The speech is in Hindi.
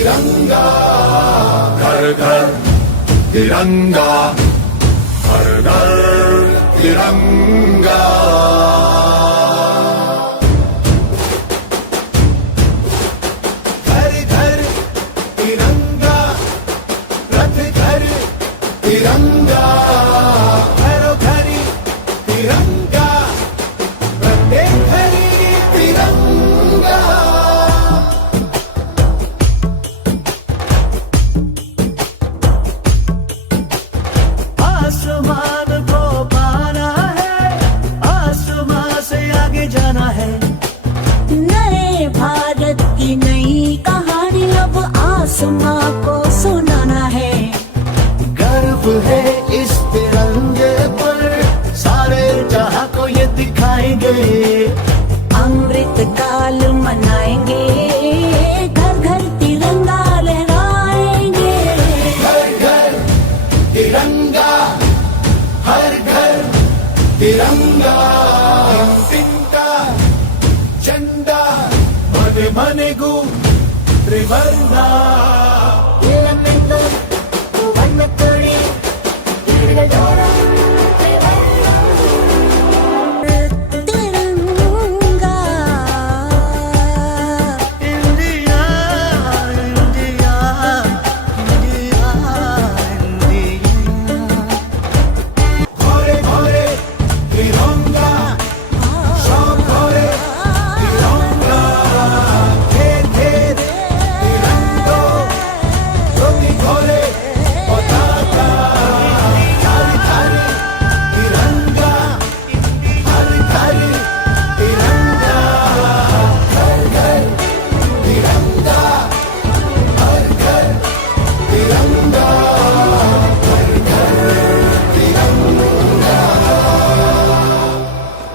तिरंगा, घर घर तिरंगा, हर घर तिरंगा। घर घर तिरंगा, रथ घर तिरंगा, घरो घरी तिरंगा, प्रत्येक घरी तिरंगा। आसमान को पाना है, आसमान से आगे जाना है। नए भारत की नई कहानी अब आसमां को सुनाना है। गर्व है इस तिरंगे पर, सारे जहां को ये दिखाएंगे। अमृत काल मनाएंगे, घर घर तिरंगा लहराएंगे। घर घर तिरंगा, हर घर तिरंगा। तिनका झंडा मन मन गू त्रिवर्णा।